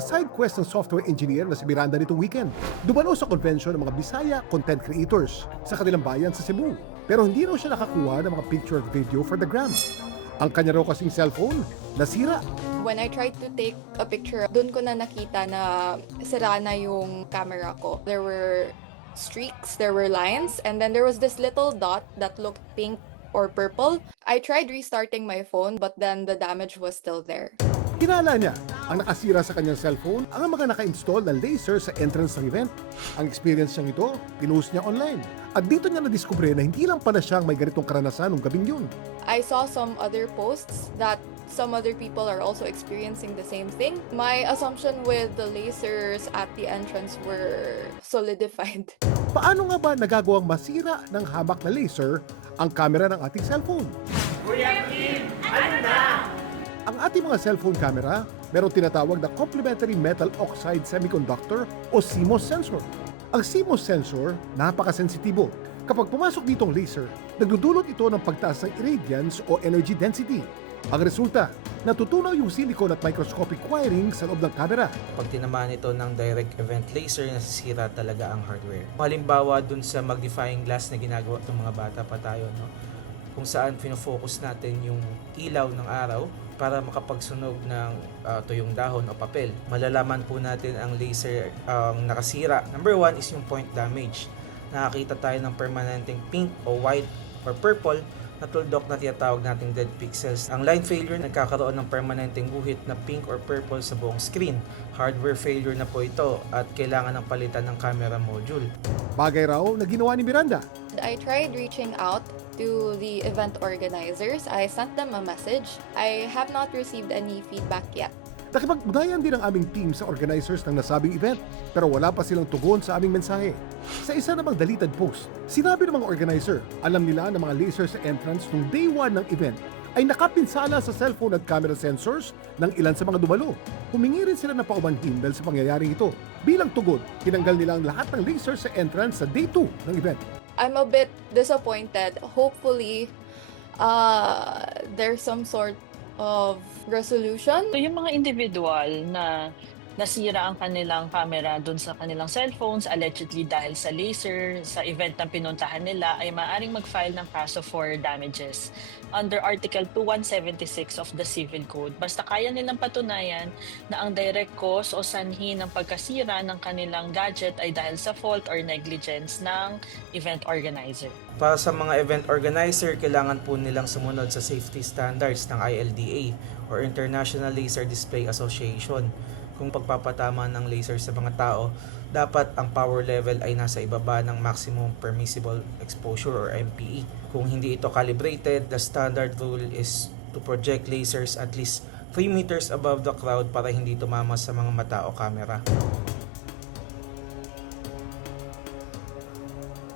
side quest ng software engineer na si Miranda nitong weekend. Dumalo sa convention ng mga Bisaya content creators sa kanilang bayan sa Cebu. Pero hindi raw siya nakakuha ng mga picture at video for the gram. Ang kanya raw kasing cellphone, nasira. When I tried to take a picture, dun ko na nakita na sira na yung camera ko. There were streaks, there were lines, and then there was this little dot that looked pink or purple. I tried restarting my phone, but then the damage was still there. Hinala niya ang nakasira sa kanyang cellphone ang mga naka-install na laser sa entrance ng event. Ang experience niyang ito, pinost niya online. At dito niya nadiskubre na hindi lang pala siyang may ganitong karanasan nung gabing yun. I saw some other posts that some other people are also experiencing the same thing. My assumption with the lasers at the entrance were solidified. Paano nga ba nagagawang masira ng hamak na laser ang camera ng ating cellphone? Kuya Kim, ano na? Ang ating mga cellphone camera, merong tinatawag na complementary metal oxide semiconductor o CMOS sensor. Ang CMOS sensor, napakasensitibo. Kapag pumasok dito ang laser, nagdudulot ito ng pagtaas ng irradiance o energy density. Ang resulta, natutunaw yung silicone at microscopic wiring sa loob ng camera. Pag tinamaan ito ng direct event laser, nasisira talaga ang hardware. Halimbawa dun sa magnifying glass na ginagawa ng mga bata pa tayo, no? Kung saan pinofocus natin yung ilaw ng araw para makapagsunog ng tuyong dahon o papel. Malalaman po natin ang laser ang nakasira. Number 1 is yung point damage. Nakakita tayo ng permanenteng pink o white or purple na tuldok na tinatawag nating dead pixels. Ang line failure, nagkakaroon ng permanenteng guhit na pink or purple sa buong screen. Hardware failure na po ito at kailangan ng palitan ng camera module. Bagay raw na ginawa ni Miranda. I tried reaching out to the event organizers. I sent them a message. I have not received any feedback yet. Nakipag-ugnayan din ang aming team sa organizers ng nasabing event pero wala pa silang tugon sa aming mensahe. Sa isa namang deleted post, sinabi ng mga organizer, alam nila na mga laser sa entrance nung day 1 ng event ay nakapinsala sa cellphone at camera sensors ng ilan sa mga dumalo. Humingi rin sila ng paumanhin dahil sa pangyayaring ito. Bilang tugon, tinanggal nila ang lahat ng laser sa entrance sa day 2 ng event. I'm a bit disappointed. Hopefully, there's some sort of resolution. So yung mga individual na nasira ang kanilang camera dun sa kanilang cellphones, allegedly dahil sa laser, sa event na pinuntahan nila, ay maaaring mag-file ng kaso for damages under Article 2176 of the Civil Code. Basta kaya nilang patunayan na ang direct cause o sanhi ng pagkasira ng kanilang gadget ay dahil sa fault or negligence ng event organizer. Para sa mga event organizer, kailangan po nilang sumunod sa safety standards ng ILDA or International Laser Display Association. Kung pagpapatama ng laser sa mga tao, dapat ang power level ay nasa ibaba ng maximum permissible exposure or MPE. Kung hindi ito calibrated, the standard rule is to project lasers at least 3 meters above the crowd para hindi tumama sa mga mata o camera.